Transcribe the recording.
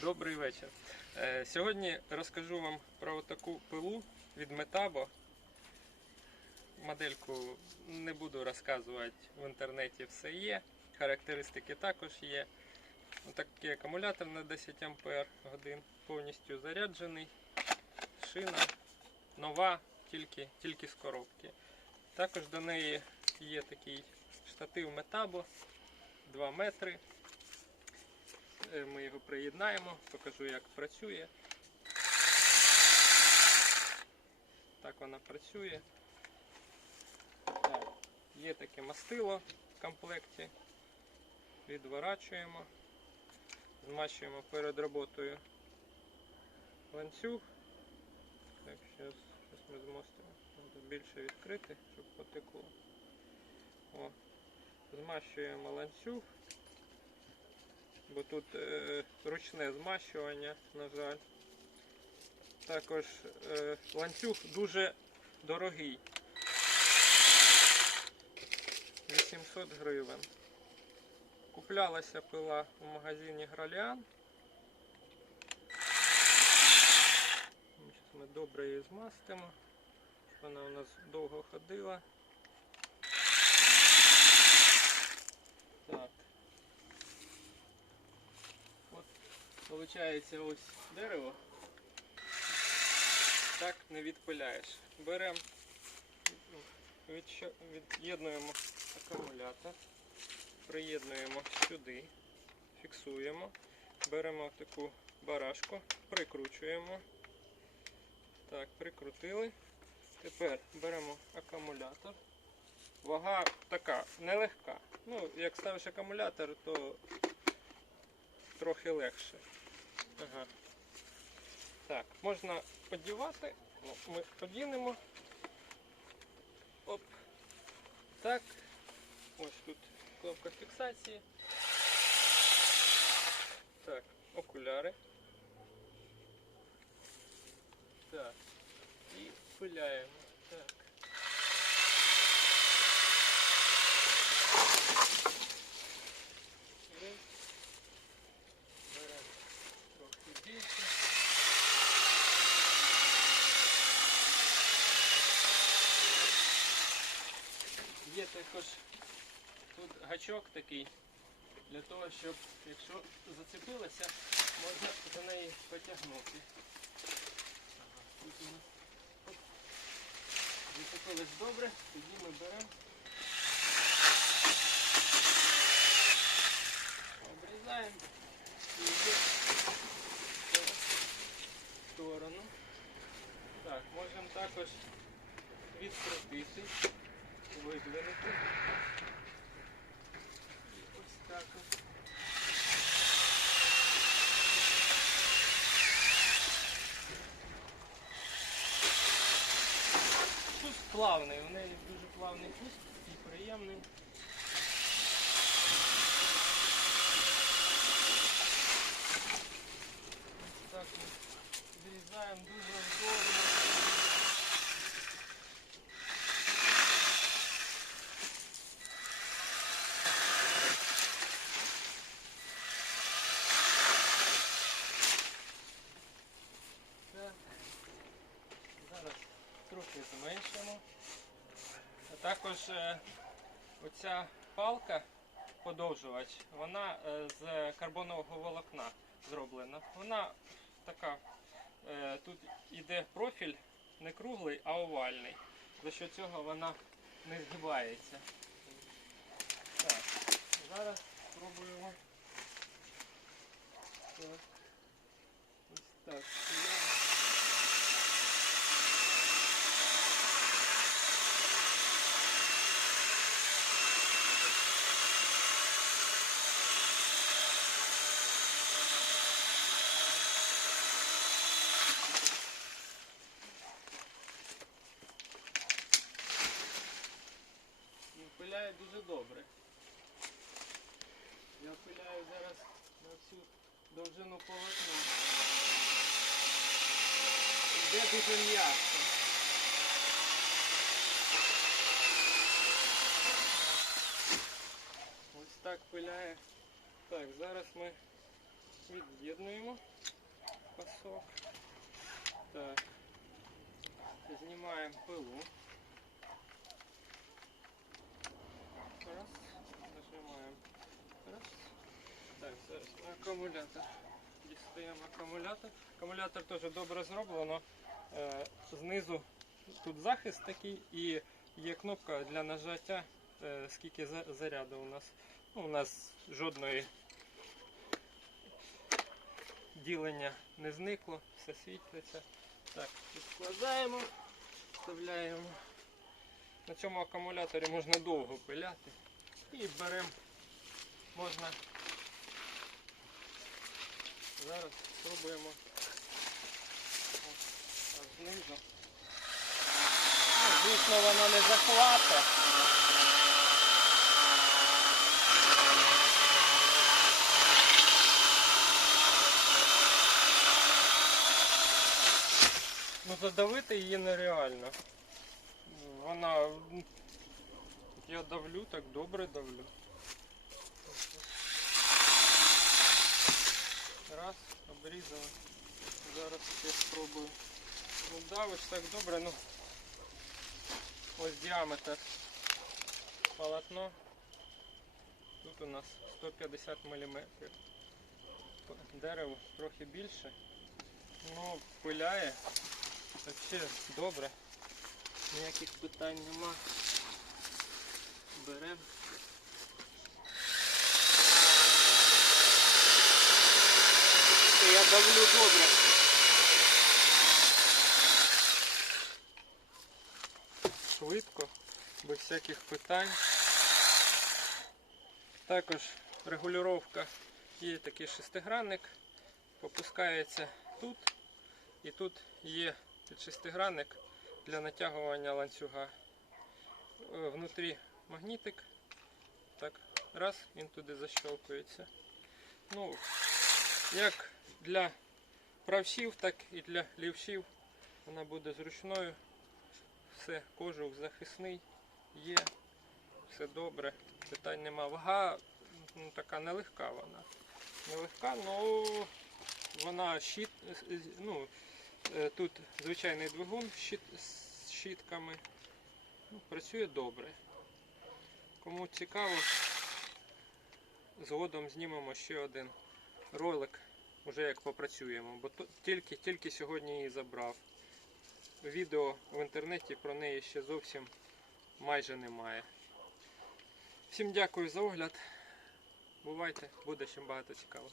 Добрий вечір. Е, Сьогодні розкажу вам про таку пилу від Metabo. Модельку не буду розказувати, в інтернеті все є. Характеристики також є. Такий акумулятор на 10 Ампер годин, повністю заряджений. Шина нова, тільки, тільки з коробки. Також до неї є такий штатив Metabo 2 метри. Е, Ми його приєднаємо, покажу як працює. Так вона працює. Так, є таке мастило в комплекті. Відворачуємо, змащуємо перед роботою ланцюг. Так, зараз, ми змастимо. Треба більше відкрити, щоб потекло. О, змащуємо ланцюг бо тут е, ручне змащування, на жаль. Також е, ланцюг дуже дорогий. 800 гривень. Куплялася пила в магазині Граліан. Ми добре її змастимо, щоб вона у нас довго ходила. Так. Виходить, ось дерево. Так не відпиляєш. Беремо, від'єднуємо акумулятор, приєднуємо сюди, фіксуємо, беремо таку барашку, прикручуємо. Так, прикрутили. Тепер беремо акумулятор. Вага така нелегка. Ну, як ставиш акумулятор, то трохи легше. Ага. Так, можна подівати. Ну, Ми подінемо. Оп. Так. Ось тут кнопка фіксації. Так, окуляри. Так. І пиляємо. Так. І Беремо трохи більше. Є також тут гачок такий, для того, щоб якщо зацепилося, можна за неї потягнути. Тут зацепилось добре, тоді ми беремо. Обрізаємо і йде в сторону. Так, можемо також відкрутити, видвинути. Ось так ось. Плавний, у неї дуже плавний пуск і приємний. Так ми зрізаємо дуже здорово. Так. Зараз трохи зменшимо. А також е, оця палка подовжувач, вона е, з карбонового волокна зроблена. Вона така, е, тут іде профіль не круглий, а овальний. За що цього вона не згибається. Так, зараз спробуємо. Ось так. добре. Я пиляю зараз на всю довжину полотна. Йде дуже м'яко. Ось так пиляє. Так, зараз ми Від'єднуємо пасок. Так. Знімаємо пилу. Раз. Нажимаємо. Раз. Так, зараз акумулятор. Дістаємо акумулятор. Акумулятор теж добре зроблено. Е, знизу тут захист такий і є кнопка для нажаття, е, скільки заряду у нас. Ну, у нас жодної ділення не зникло, все світлиться. Так, відкладаємо, вставляємо. На цьому акумуляторі можна довго пиляти. І беремо, можна зараз спробуємо аж знизу. Ну, звісно, вона не захвата. Ну задавити її нереально. Вона. Я давлю, так добре давлю. Раз, обрізала. Зараз я спробую. Ну давиш так добре, ну. Ось діаметр полотно. Тут у нас 150 мм. Дерево трохи більше. Ну, пиляє. Взагалі добре. Ніяких питань нема. Беремо. Я давлю добре. Швидко, без всяких питань. Також регулювання є такий шестигранник, попускається тут і тут є під шестигранник для натягування ланцюга. Е, Внутрі магнітик. Так, раз, він туди защелкується. Ну, як для правшів, так і для лівшів. Вона буде зручною. Все, кожух захисний є. Все добре, питань нема. Вага ну, така нелегка вона. Нелегка, але вона щит, ну, тут звичайний двигун з щітками. Ну, працює добре. Кому цікаво, згодом знімемо ще один ролик, уже як попрацюємо, бо тільки, тільки сьогодні її забрав. Відео в інтернеті про неї ще зовсім майже немає. Всім дякую за огляд. Бувайте, буде ще багато цікавого.